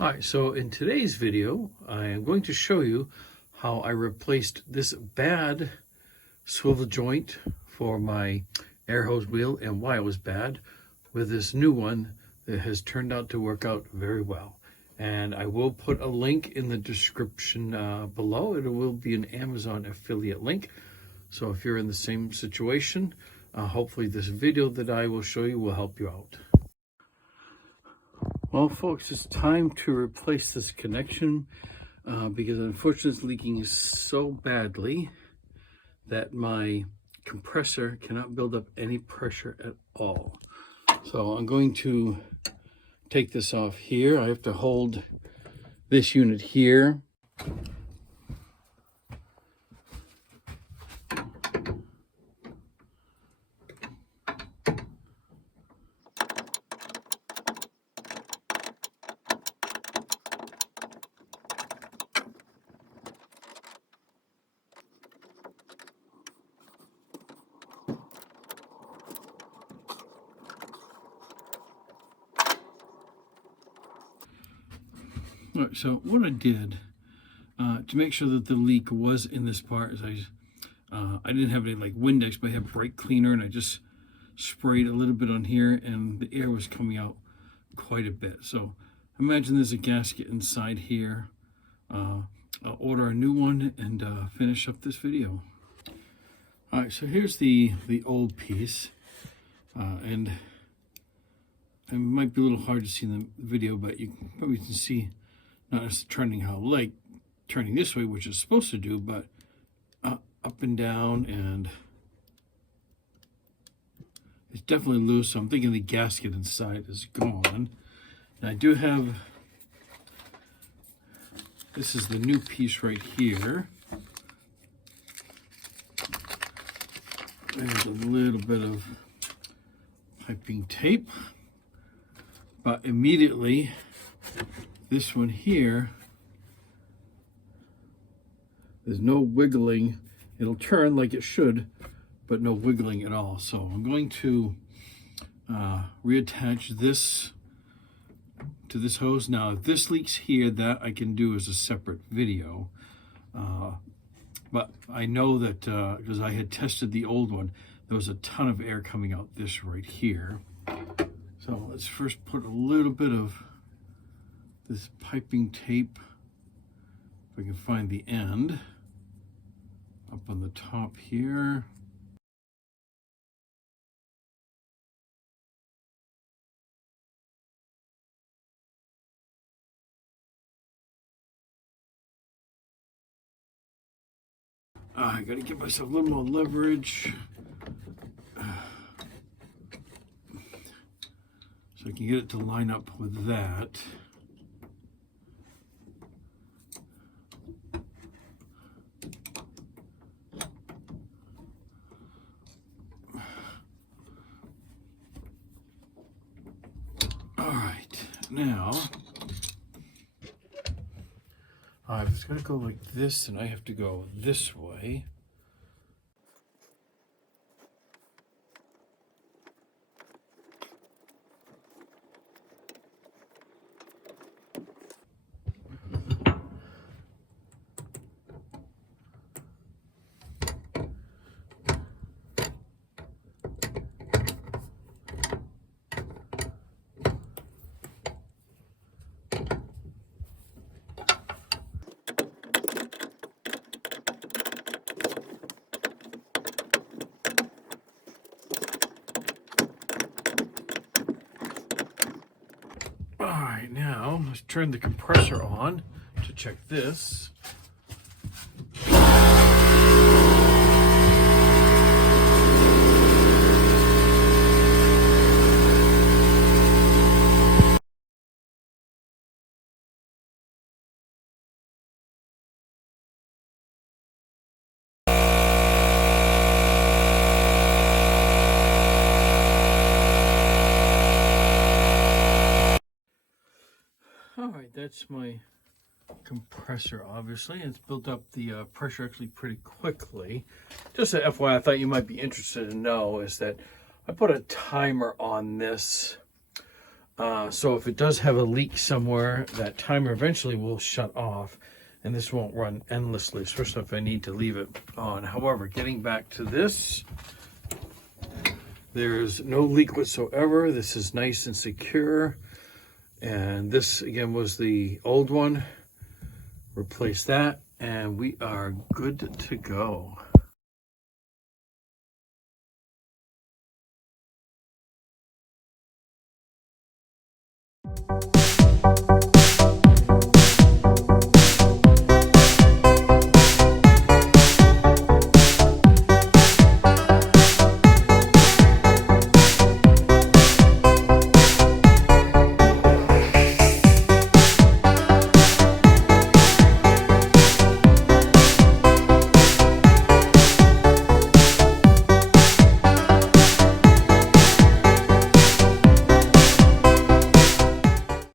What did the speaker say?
Alright, so in today's video, I am going to show you how I replaced this bad swivel joint for my air hose wheel and why it was bad with this new one that has turned out to work out very well. And I will put a link in the description below. It will be an Amazon affiliate link. So if you're in the same situation, hopefully this video that I will show you will help you out. Well, folks, it's time to replace this connection because unfortunately it's leaking so badly that my compressor cannot build up any pressure at all. So I'm going to take this off here. I have to hold this unit here. All right, so what I did to make sure that the leak was in this part is I didn't have any like Windex, but I had brake cleaner, and I just sprayed a little bit on here, and the air was coming out quite a bit. So imagine there's a gasket inside here. I'll order a new one and finish up this video. All right, so here's the old piece, and it might be a little hard to see in the video, but you probably can see not just turning how like turning this way, which is supposed to do, but up and down, and it's definitely loose. So I'm thinking the gasket inside is gone. And I do have, this is the new piece right here. There's a little bit of piping tape, but immediately this one here, there's no wiggling. It'll turn like it should, but no wiggling at all. So I'm going to reattach this to this hose. Now, if this leaks here, that I can do as a separate video. But I know that because I had tested the old one, there was a ton of air coming out this right here. So let's first put a little bit of this piping tape, if I can find the end, up on the top here. I gotta give myself a little more leverage so I can get it to line up with that. Now, it's going to go like this, and I have to go this way. All right, now let's turn the compressor on to check this. All right, that's my compressor, obviously. It's built up the pressure actually pretty quickly. Just a FYI, I thought you might be interested to know is that I put a timer on this So if it does have a leak somewhere, that timer eventually will shut off, and this won't run endlessly, especially if I need to leave it on. However, getting back to this, there's no leak whatsoever. This is nice and secure. And this, again, was the old one. Replace that, and we are good to go.